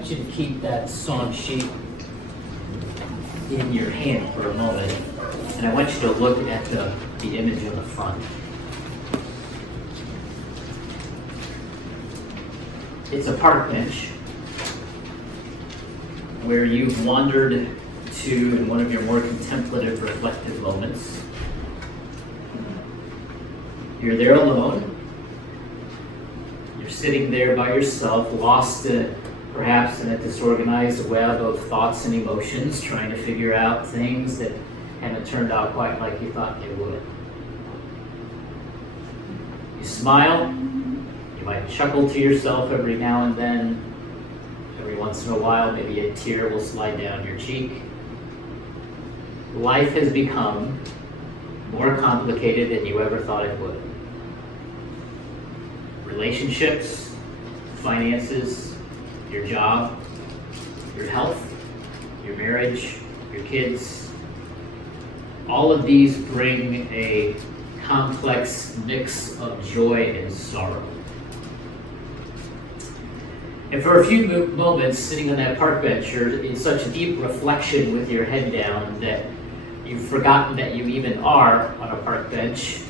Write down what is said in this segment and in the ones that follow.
want you to keep that song sheet in your hand for a moment, and I want you to look at the image on the front. It's a park bench where you've wandered to in one of your more contemplative, reflective moments. You're there alone. You're sitting there by yourself, lost perhaps in a disorganized web of thoughts and emotions, trying to figure out things that haven't turned out quite like you thought they would. You smile. You might chuckle to yourself every now and then. Every once in a while, maybe a tear will slide down your cheek. Life has become more complicated than you ever thought it would. Relationships, finances, your job, your health, your marriage, your kids, all of these bring a complex mix of joy and sorrow. And for a few moments, sitting on that park bench, you're in such deep reflection with your head down that you've forgotten that you even are on a park bench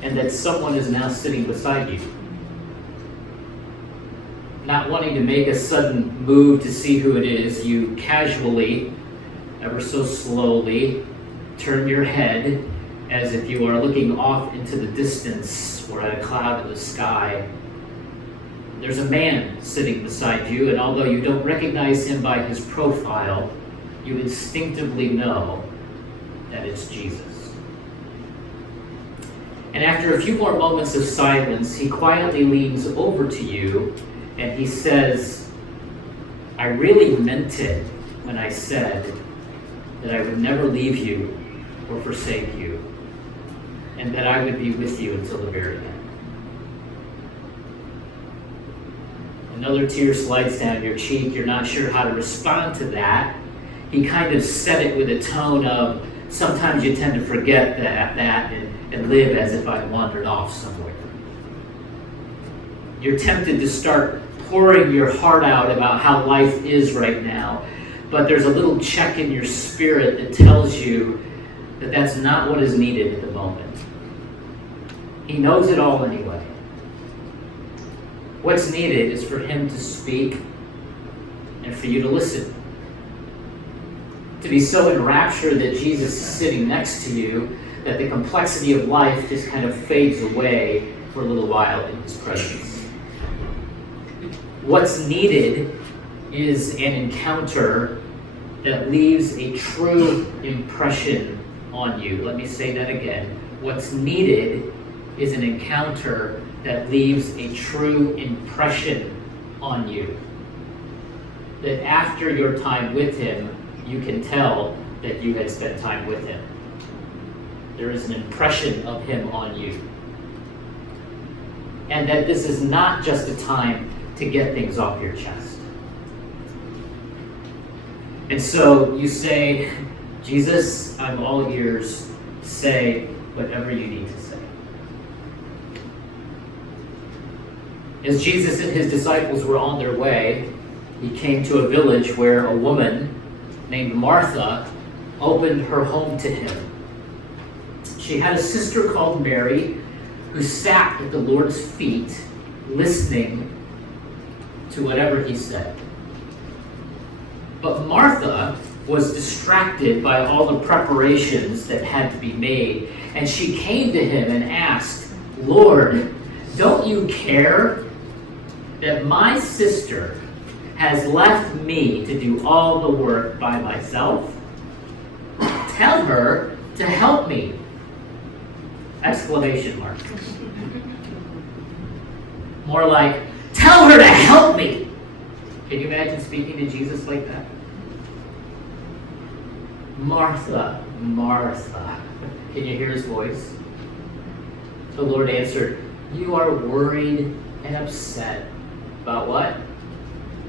and that someone is now sitting beside you. Not wanting to make a sudden move to see who it is, you casually, ever so slowly, turn your head as if you are looking off into the distance or at a cloud in the sky. There's a man sitting beside you, and although you don't recognize him by his profile, you instinctively know that it's Jesus. And after a few more moments of silence, he quietly leans over to you and he says, "I really meant it when I said that I would never leave you or forsake you, and that I would be with you until the very end." Another tear slides down your cheek. You're not sure how to respond to that. He kind of said it with a tone of, sometimes you tend to forget that and live as if I'd wandered off somewhere. You're tempted to start pouring your heart out about how life is right now, but there's a little check in your spirit that tells you that that's not what is needed at the moment. He knows it all anyway. What's needed is for him to speak and for you to listen. To be so enraptured that Jesus is sitting next to you that the complexity of life just kind of fades away for a little while in his presence. What's needed is an encounter that leaves a true impression on you. Let me say that again. What's needed is an encounter that leaves a true impression on you. That after your time with him, you can tell that you had spent time with him. There is an impression of him on you. And that this is not just a time to get things off your chest. And so you say, "Jesus, I'm all ears. Say whatever you need to say." As Jesus and his disciples were on their way, he came to a village where a woman named Martha opened her home to him. She had a sister called Mary who sat at the Lord's feet listening to whatever he said. But Martha was distracted by all the preparations that had to be made, and she came to him and asked, "Lord, don't you care that my sister has left me to do all the work by myself? Tell her to help me!" Exclamation mark. More like, "Tell her to help me!" Can you imagine speaking to Jesus like that? "Martha, Martha." Can you hear his voice? The Lord answered, "You are worried and upset about what?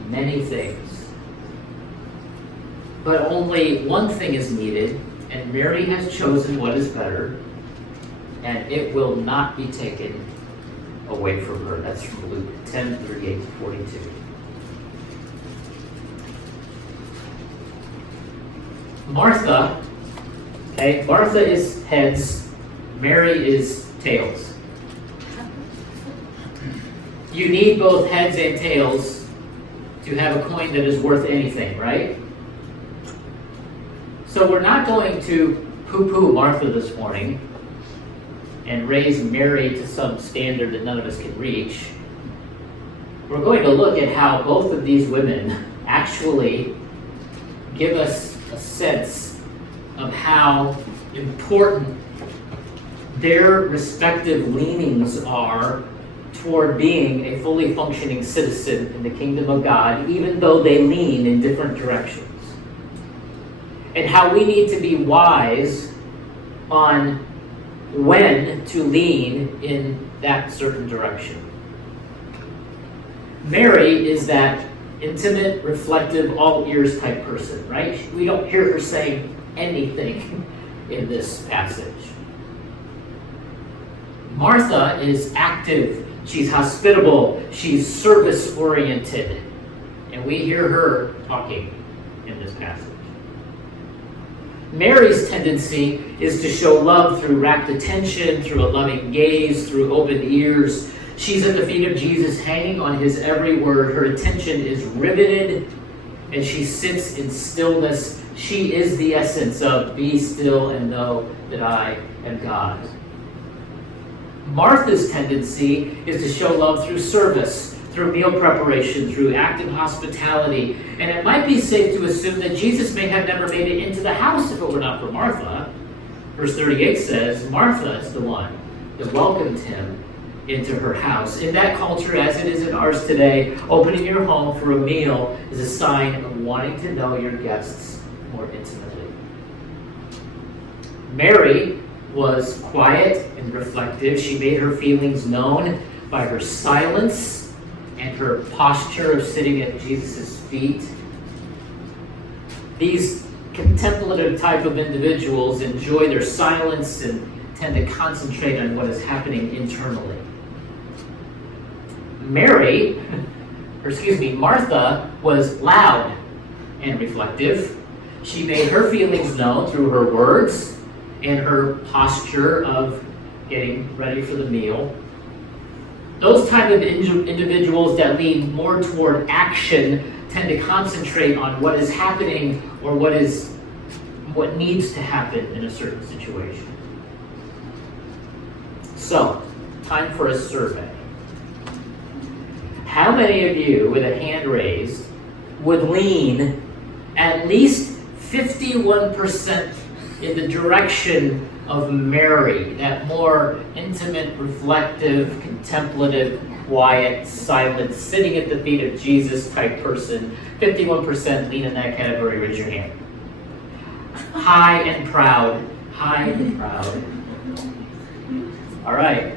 Many things. But only one thing is needed, and Mary has chosen what is better, and it will not be taken away from her." That's from Luke 10:38-42. Martha, okay, Martha is heads, Mary is tails. You need both heads and tails to have a coin that is worth anything, right? So we're not going to poo-poo Martha this morning and raise Mary to some standard that none of us can reach. We're going to look at how both of these women actually give us a sense of how important their respective leanings are toward being a fully functioning citizen in the kingdom of God, even though they lean in different directions. And how we need to be wise on when to lean in that certain direction. Mary is that intimate, reflective, all ears type person, right? We don't hear her saying anything in this passage. Martha is active, she's hospitable, she's service oriented, and we hear her talking in this passage. Mary's tendency is to show love through rapt attention, through a loving gaze, through open ears. She's at the feet of Jesus, hanging on his every word. Her attention is riveted, and she sits in stillness. She is the essence of be still and know that I am God. Martha's tendency is to show love through service, through meal preparation, through active hospitality. And it might be safe to assume that Jesus may have never made it into the house if it were not for Martha. Verse 38 says, Martha is the one that welcomed him into her house. In that culture, as it is in ours today, opening your home for a meal is a sign of wanting to know your guests more intimately. Mary was quiet and reflective. She made her feelings known by her silence and her posture of sitting at Jesus' feet. These contemplative type of individuals enjoy their silence and tend to concentrate on what is happening internally. Martha was loud and reflective. She made her feelings known through her words and her posture of getting ready for the meal. Those type of individuals that lean more toward action tend to concentrate on what is happening or what needs to happen in a certain situation. So, time for a survey. How many of you, with a hand raised, would lean at least 51% in the direction of Mary, that more intimate, reflective, contemplative, quiet, silent, sitting at the feet of Jesus type person? 51% lean in that category. Raise your hand. High and proud. High and proud. All right.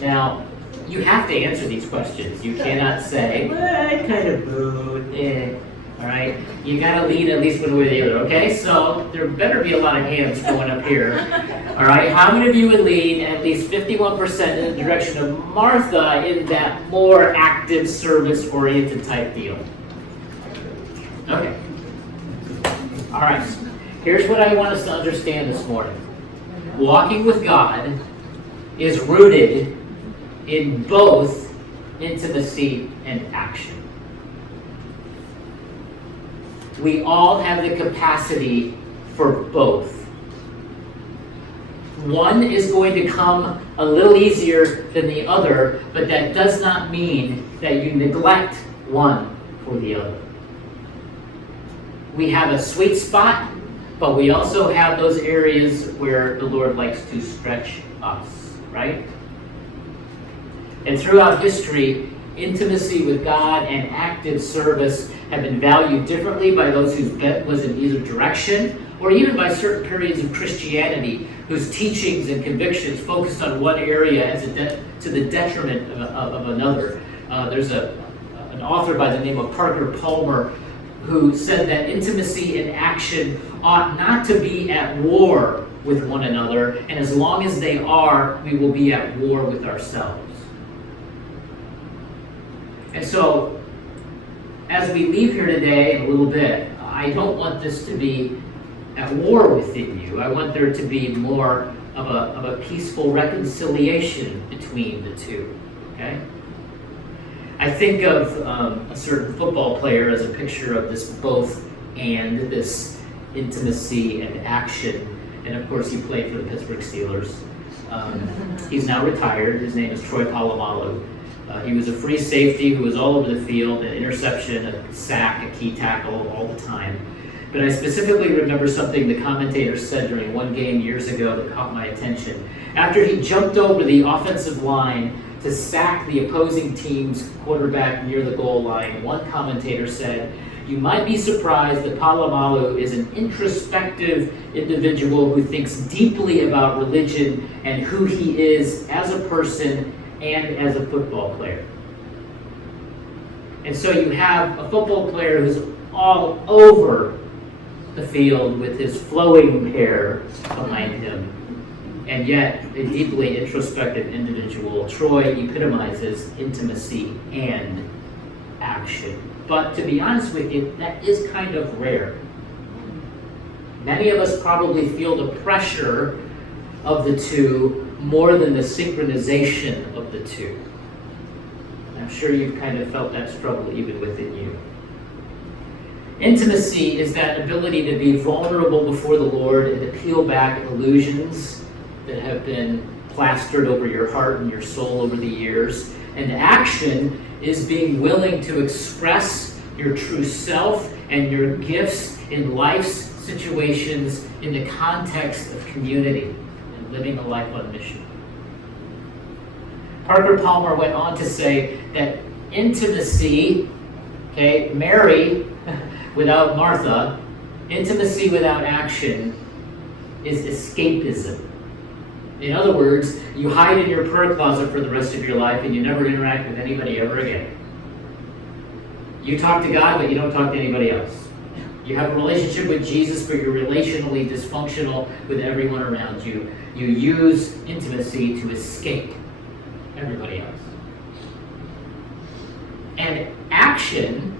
Now, you have to answer these questions. You cannot say, well, I kind of moved. All right? You got to lean at least one way or the other, okay? So there better be a lot of hands going up here. All right? How many of you would lean at least 51% in the direction of Martha in that more active, service-oriented type deal? Okay. All right. Here's what I want us to understand this morning. Walking with God is rooted in both intimacy and action. We all have the capacity for both. One is going to come a little easier than the other, but that does not mean that you neglect one for the other. We have a sweet spot, but we also have those areas where the Lord likes to stretch us, right? And throughout history, intimacy with God and active service have been valued differently by those whose bent was in either direction, or even by certain periods of Christianity whose teachings and convictions focused on one area to the detriment of another. There's an author by the name of Parker Palmer who said that intimacy and action ought not to be at war with one another, and as long as they are, we will be at war with ourselves. And so, as we leave here today in a little bit, I don't want this to be at war within you. I want there to be more of a peaceful reconciliation between the two. Okay? I think of a certain football player as a picture of this both and, this intimacy and action. And of course, he played for the Pittsburgh Steelers. He's now retired. His name is Troy Polamalu. He was a free safety who was all over the field, an interception, a sack, a key tackle all the time. But I specifically remember something the commentator said during one game years ago that caught my attention. After he jumped over the offensive line to sack the opposing team's quarterback near the goal line, one commentator said, "You might be surprised that Polamalu is an introspective individual who thinks deeply about religion and who he is as a person and as a football player." And so you have a football player who's all over the field with his flowing hair behind him, and yet a deeply introspective individual. Troy epitomizes intimacy and action. But to be honest with you, that is kind of rare. Many of us probably feel the pressure of the two more than the synchronization of the two. I'm sure you've kind of felt that struggle even within you. Intimacy is that ability to be vulnerable before the Lord and to peel back illusions that have been plastered over your heart and your soul over the years. And action is being willing to express your true self and your gifts in life's situations in the context of community and living a life on mission. Parker Palmer went on to say that intimacy, Mary without Martha, intimacy without action is escapism. In other words, you hide in your prayer closet for the rest of your life and you never interact with anybody ever again. You talk to God, but you don't talk to anybody else. You have a relationship with Jesus, but you're relationally dysfunctional with everyone around you. You use intimacy to escape everybody else. And action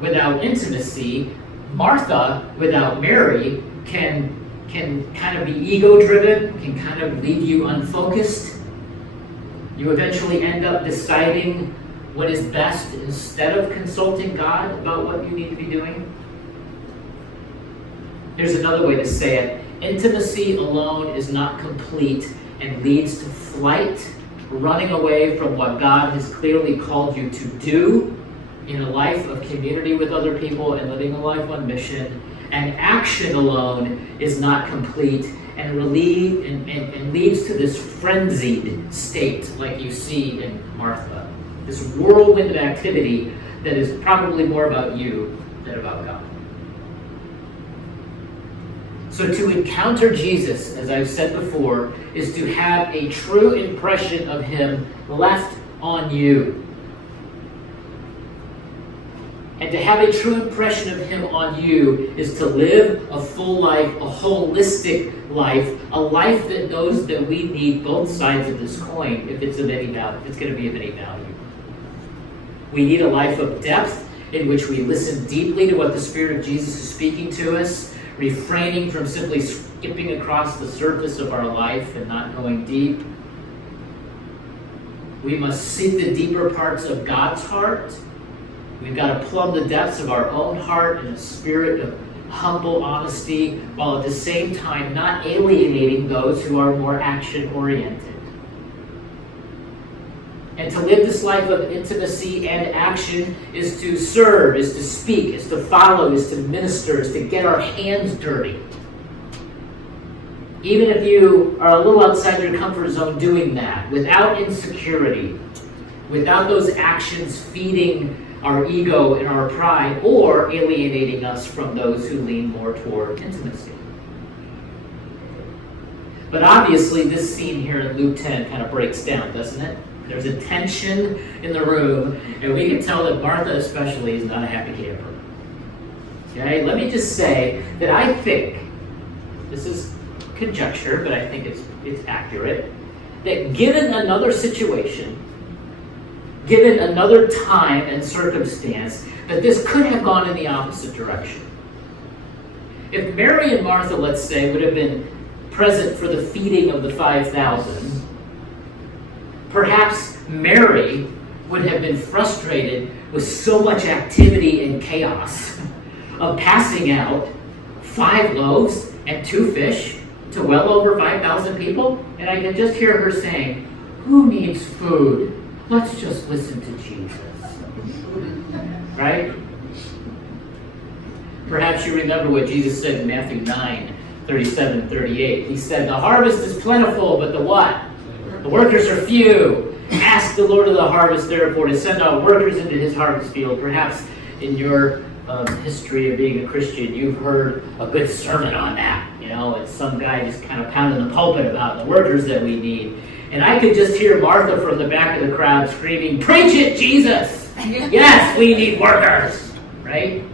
without intimacy, Martha without Mary, can kind of be ego-driven, can kind of leave you unfocused. You eventually end up deciding what is best instead of consulting God about what you need to be doing. Here's another way to say it. Intimacy alone is not complete and leads to flight, running away from what God has clearly called you to do in a life of community with other people and living a life on mission. And action alone is not complete and leads to this frenzied state like you see in Martha. This whirlwind of activity that is probably more about you than about God. So to encounter Jesus, as I've said before, is to have a true impression of him left on you. And to have a true impression of him on you is to live a full life, a holistic life, a life that knows that we need both sides of this coin if it's of any value, if it's going to be of any value. We need a life of depth in which we listen deeply to what the Spirit of Jesus is speaking to us, refraining from simply skipping across the surface of our life and not going deep. We must seek the deeper parts of God's heart. We've got to plumb the depths of our own heart in a spirit of humble honesty, while at the same time not alienating those who are more action-oriented. And to live this life of intimacy and action is to serve, is to speak, is to follow, is to minister, is to get our hands dirty. Even if you are a little outside your comfort zone doing that, without insecurity, without those actions feeding our ego and our pride, or alienating us from those who lean more toward intimacy. But obviously, this scene here in Luke 10 kind of breaks down, doesn't it? There's a tension in the room, and we can tell that Martha especially is not a happy camper. Okay, let me just say that I think, this is conjecture, but I think it's accurate, that given another situation, given another time and circumstance, that this could have gone in the opposite direction. If Mary and Martha, let's say, would have been present for the feeding of the 5,000, perhaps Mary would have been frustrated with so much activity and chaos of passing out 5 loaves and 2 fish to well over 5,000 people. And I can just hear her saying, who needs food? Let's just listen to Jesus. Right? Perhaps you remember what Jesus said in Matthew 9:37-38. He said, the harvest is plentiful, but the what? The workers are few. Ask the Lord of the harvest, therefore, to send out workers into his harvest field. Perhaps in your history of being a Christian, you've heard a good sermon on that. It's some guy just kind of pounding the pulpit about the workers that we need. And I could just hear Martha from the back of the crowd screaming, preach it, Jesus! Yes, we need workers! Right?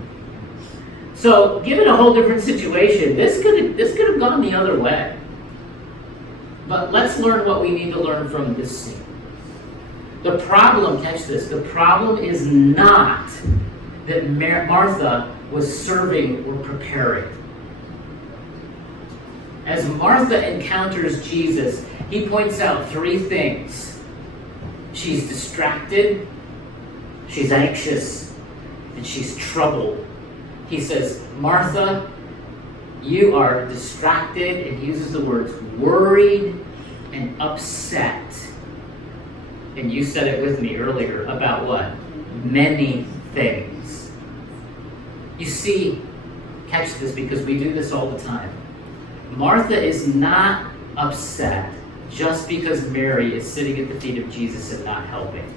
So, given a whole different situation, this could have gone the other way. But let's learn what we need to learn from this scene. The problem, catch this, the problem is not that Martha was serving or preparing. As Martha encounters Jesus, he points out 3 things. She's distracted, she's anxious, and she's troubled. He says, Martha, you are distracted, and he uses the words worried and upset. And you said it with me earlier about what? Many things. You see, catch this because we do this all the time. Martha is not upset just because Mary is sitting at the feet of Jesus and not helping.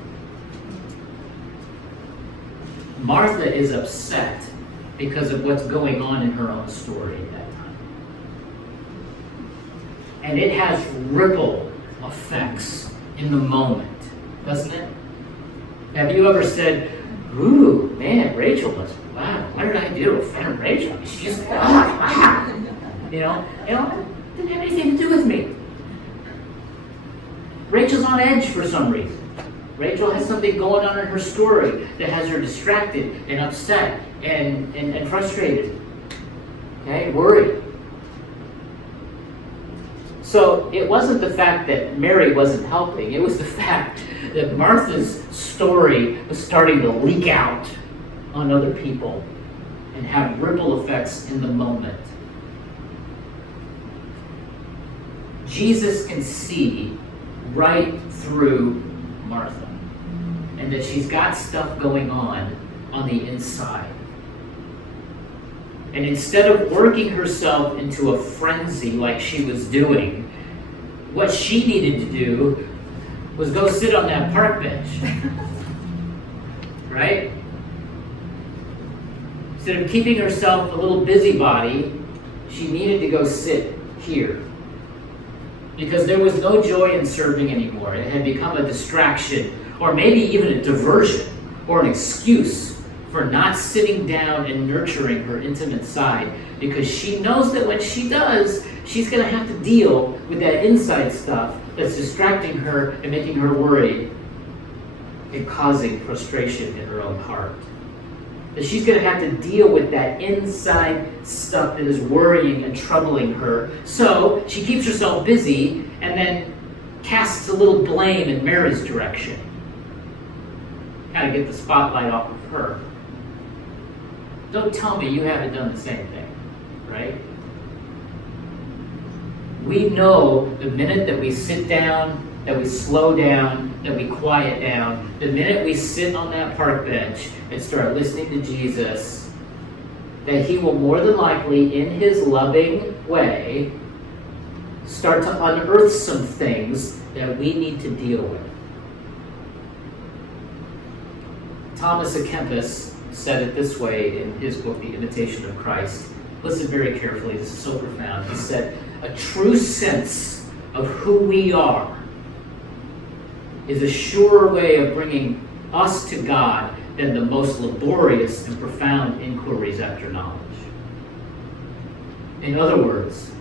Martha is upset because of what's going on in her own story at that time. And it has ripple effects in the moment, doesn't it? Have you ever said, ooh, man, Rachel was, wow, what did I do to offend Rachel? She's, wow. It didn't have anything to do with me. Rachel's on edge for some reason. Rachel has something going on in her story that has her distracted and upset and frustrated. Okay, worried. So it wasn't the fact that Mary wasn't helping. It was the fact that Martha's story was starting to leak out on other people and have ripple effects in the moment. Jesus can see right through Martha, and that she's got stuff going on the inside. And instead of working herself into a frenzy like she was doing, what she needed to do was go sit on that park bench. Right? Instead of keeping herself a little busybody, she needed to go sit here. Because there was no joy in serving anymore. It had become a distraction, or maybe even a diversion, or an excuse for not sitting down and nurturing her intimate side. Because she knows that when she does, she's going to have to deal with that inside stuff that's distracting her and making her worried and causing frustration in her own heart. That she's going to have to deal with that inside stuff that is worrying and troubling her. So she keeps herself busy and then casts a little blame in Mary's direction. Kind of get the spotlight off of her. Don't tell me you haven't done the same thing, right? We know the minute that we sit down, that we slow down, that we quiet down, the minute we sit on that park bench and start listening to Jesus, that he will more than likely, in his loving way, start to unearth some things that we need to deal with. Thomas à Kempis said it this way in his book, The Imitation of Christ. Listen very carefully, this is so profound. He said, a true sense of who we are is a surer way of bringing us to God than the most laborious and profound inquiries after knowledge. In other words,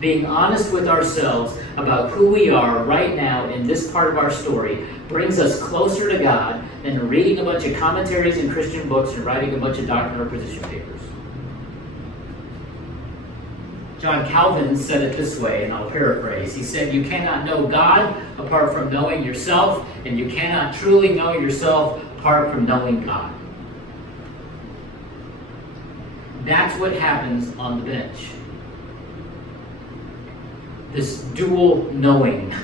being honest with ourselves about who we are right now in this part of our story brings us closer to God than reading a bunch of commentaries in Christian books and writing a bunch of doctrinal position papers. John Calvin said it this way, and I'll paraphrase. He said, "You cannot know God apart from knowing yourself, and you cannot truly know yourself apart from knowing God." That's what happens on the bench. This dual knowing.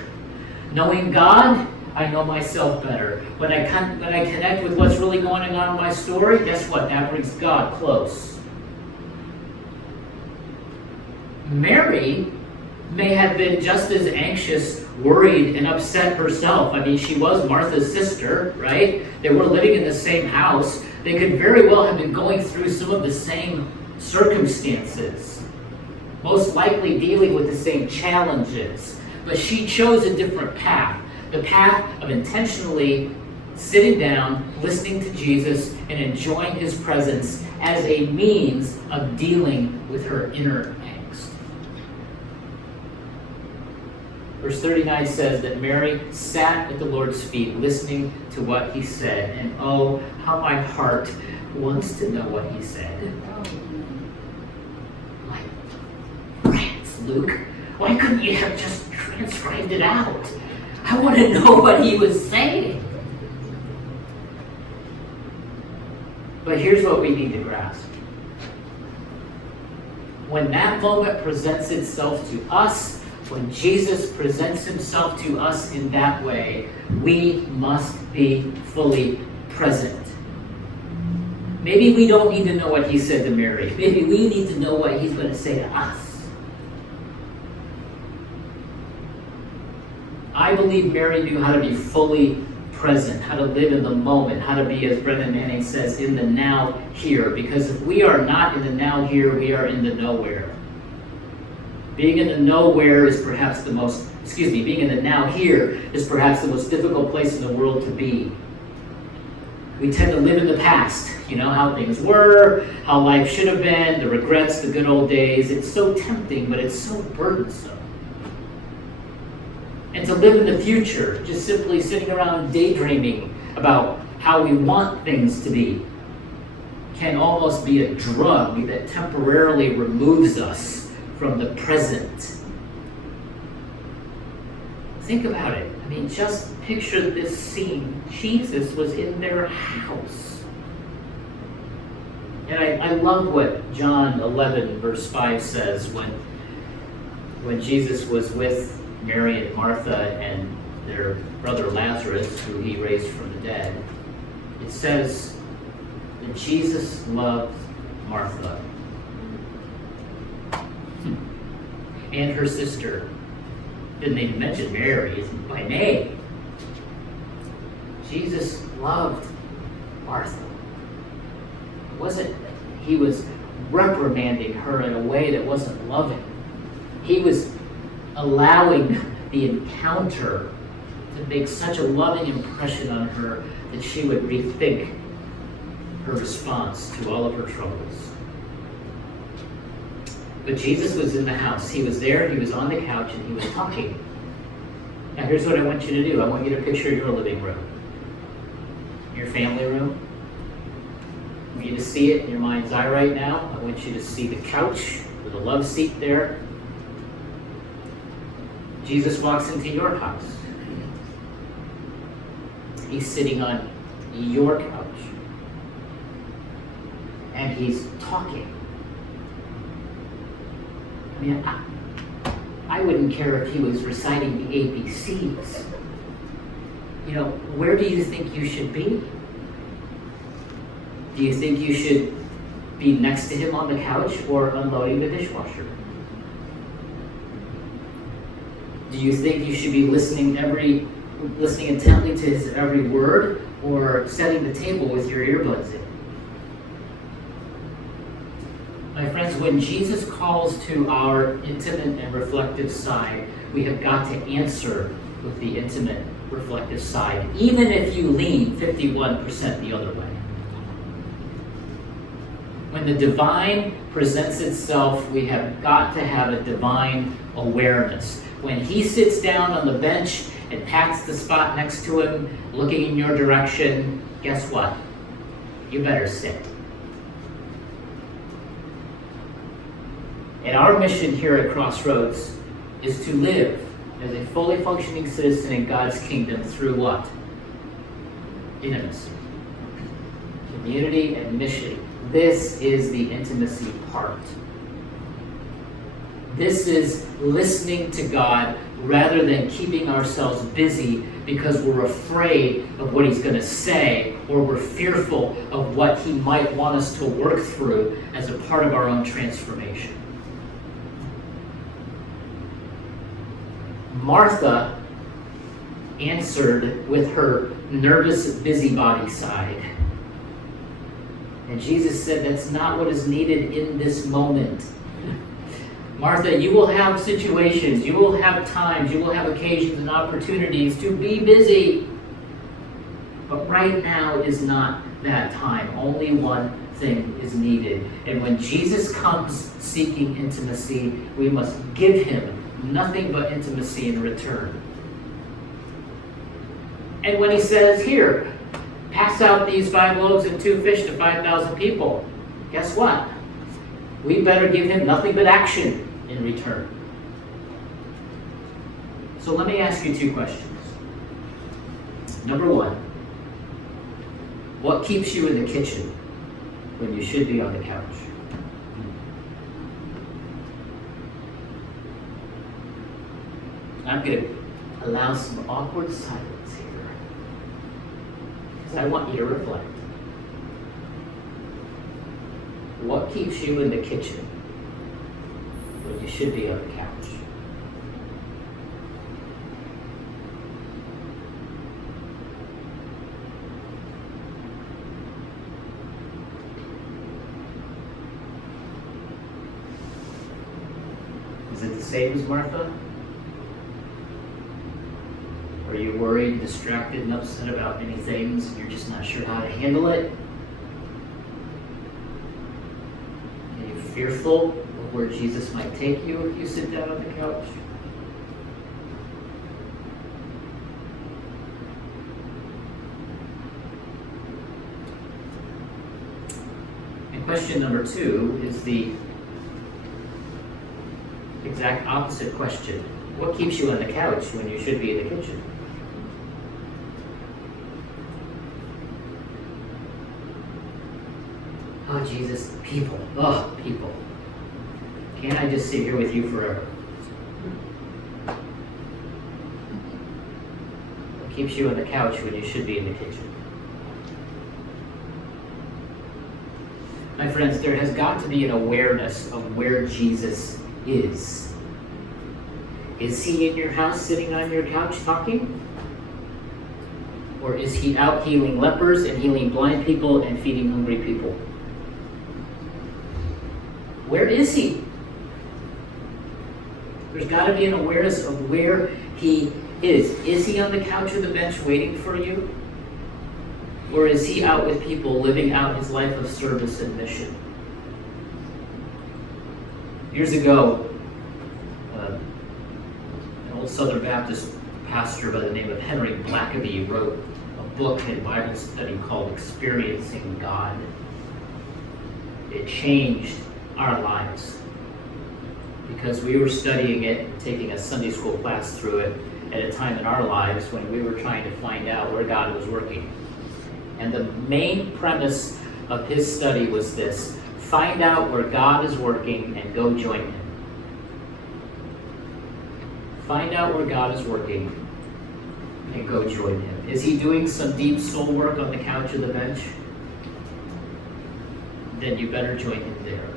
Knowing God, I know myself better. When I connect with what's really going on in my story, guess what? That brings God close. Mary may have been just as anxious, worried, and upset herself. I mean, she was Martha's sister, right? They were living in the same house. They could very well have been going through some of the same circumstances, most likely dealing with the same challenges. But she chose a different path, the path of intentionally sitting down, listening to Jesus, and enjoying his presence as a means of dealing with her inner angst. Verse 39 says that Mary sat at the Lord's feet listening to what he said, and oh, how my heart wants to know what he said. Like, rats, Luke, why couldn't you have just transcribed it out? I want to know what he was saying. But here's what we need to grasp. When that moment presents itself to us, when Jesus presents himself to us in that way, we must be fully present. Maybe we don't need to know what he said to Mary. Maybe we need to know what he's going to say to us. I believe Mary knew how to be fully present, how to live in the moment, how to be, as Brendan Manning says, in the now here. Because if we are not in the now here, we are in the nowhere. Being in the nowhere is perhaps being in the now here is perhaps the most difficult place in the world to be. We tend to live in the past, how things were, how life should have been, the regrets, the good old days. It's so tempting, but it's so burdensome. And to live in the future, just simply sitting around daydreaming about how we want things to be, can almost be a drug that temporarily removes us from the present. Think about it. I mean, just picture this scene. Jesus was in their house. And I love what John 11, verse 5 says when Jesus was with Mary and Martha and their brother Lazarus, who he raised from the dead. It says that Jesus loved Martha and her sister. Didn't even mention Mary by name. Jesus loved Martha. It wasn't he was reprimanding her in a way that wasn't loving. He was allowing the encounter to make such a loving impression on her that she would rethink her response to all of her troubles. But Jesus was in the house. He was there, he was on the couch, and he was talking. Now here's what I want you to do. I want you to picture your living room, your family room. I want you to see it in your mind's eye right now. I want you to see the couch with a love seat there. Jesus walks into your house. He's sitting on your couch. And he's talking. I mean, I wouldn't care if he was reciting the ABCs. Where do you think you should be? Do you think you should be next to him on the couch or unloading the dishwasher? Do you think you should be listening intently to his every word, or setting the table with your earbuds in? My friends, when Jesus calls to our intimate and reflective side, we have got to answer with the intimate, reflective side, even if you lean 51% the other way. When the divine presents itself, we have got to have a divine awareness. When he sits down on the bench and pats the spot next to him, looking in your direction, guess what? You better sit. And our mission here at Crossroads is to live as a fully functioning citizen in God's kingdom through what? Intimacy. Community and mission. This is the intimacy part. This is listening to God rather than keeping ourselves busy because we're afraid of what he's going to say, or we're fearful of what he might want us to work through as a part of our own transformation. Martha answered with her nervous busybody side. And Jesus said, that's not what is needed in this moment. Martha, you will have situations, you will have times, you will have occasions and opportunities to be busy. But right now is not that time. Only one thing is needed. And when Jesus comes seeking intimacy, we must give him nothing but intimacy in return. And when he says, here, pass out these 5 loaves and 2 fish to 5,000 people, guess what? We better give him nothing but action in return. So let me ask you 2 questions. Number 1, what keeps you in the kitchen when you should be on the couch? I'm going to allow some awkward silence here, because I want you to reflect. What keeps you in the kitchen when you should be on the couch? Is it the same as Martha? Are you worried, distracted, and upset about many things, and you're just not sure how to handle it? Are you fearful of where Jesus might take you if you sit down on the couch? And question number 2 is the exact opposite question. What keeps you on the couch when you should be in the kitchen? Oh, Jesus, people. Oh, people. Can't I just sit here with you forever? What keeps you on the couch when you should be in the kitchen? My friends, there has got to be an awareness of where Jesus is. Is he in your house sitting on your couch talking? Or is he out healing lepers and healing blind people and feeding hungry people? Where is he? There's got to be an awareness of where he is. Is he on the couch or the bench waiting for you? Or is he out with people living out his life of service and mission? Years ago, an old Southern Baptist pastor by the name of Henry Blackaby wrote a book and Bible study called Experiencing God. It changed our lives because we were studying it, taking a Sunday school class through it at a time in our lives when we were trying to find out where God was working. And the main premise of his study was this: find out where God is working and go join him. Find out where God is working and go join him. Is he doing some deep soul work on the couch or the bench? Then you better join him there.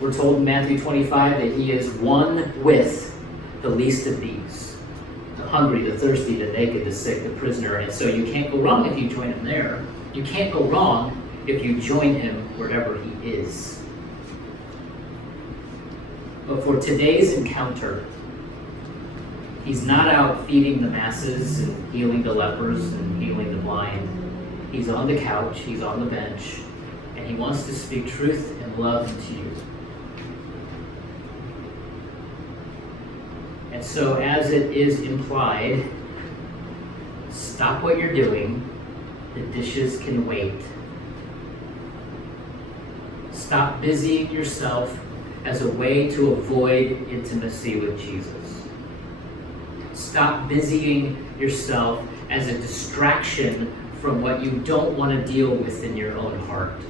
We're told in Matthew 25 that he is one with the least of these: the hungry, the thirsty, the naked, the sick, the prisoner. And so you can't go wrong if you join him there. You can't go wrong if you join him wherever he is. But for today's encounter, he's not out feeding the masses and healing the lepers and healing the blind. He's on the couch, he's on the bench, and he wants to speak truth and love to you. And so, as it is implied, stop what you're doing. The dishes can wait. Stop busying yourself as a way to avoid intimacy with Jesus. Stop busying yourself as a distraction from what you don't want to deal with in your own heart.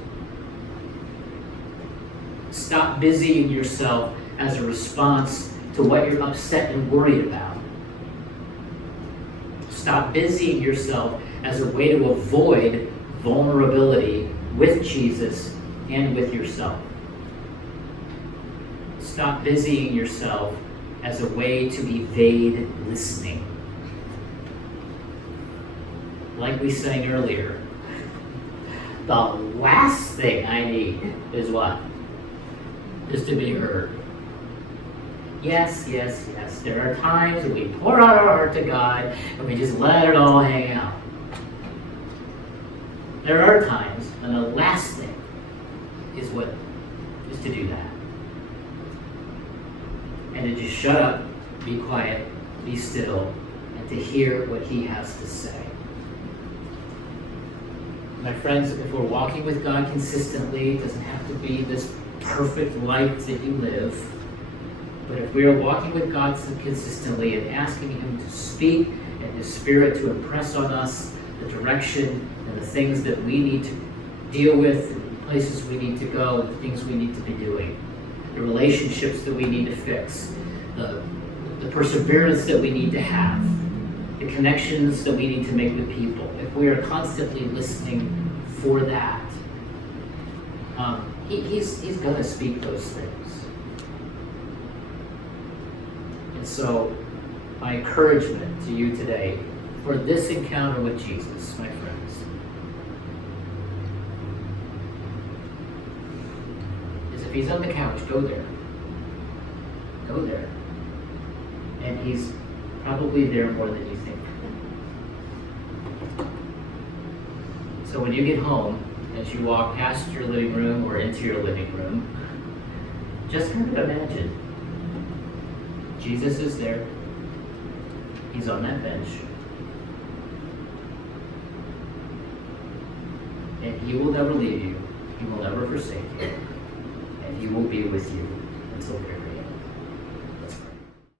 Stop busying yourself as a response to what you're upset and worried about. Stop busying yourself as a way to avoid vulnerability with Jesus and with yourself. Stop busying yourself as a way to evade listening. Like we sang earlier, the last thing I need is what? Is to be heard. Yes. There are times when we pour out our heart to God and we just let it all hang out. There are times when the last thing is to do that. And to just shut up, be quiet, be still, and to hear what He has to say. My friends, if we're walking with God consistently, it doesn't have to be this perfect life that you live. But if we are walking with God consistently and asking Him to speak and His Spirit to impress on us the direction and the things that we need to deal with, the places we need to go, the things we need to be doing, the relationships that we need to fix, the perseverance that we need to have, the connections that we need to make with people, if we are constantly listening for that, He's going to speak those things. And so, my encouragement to you today for this encounter with Jesus, my friends, is if He's on the couch, go there. Go there. And He's probably there more than you think. So when you get home, as you walk past your living room or into your living room, just kind of imagine Jesus is there. He's on that bench. And He will never leave you. He will never forsake you. And He will be with you until very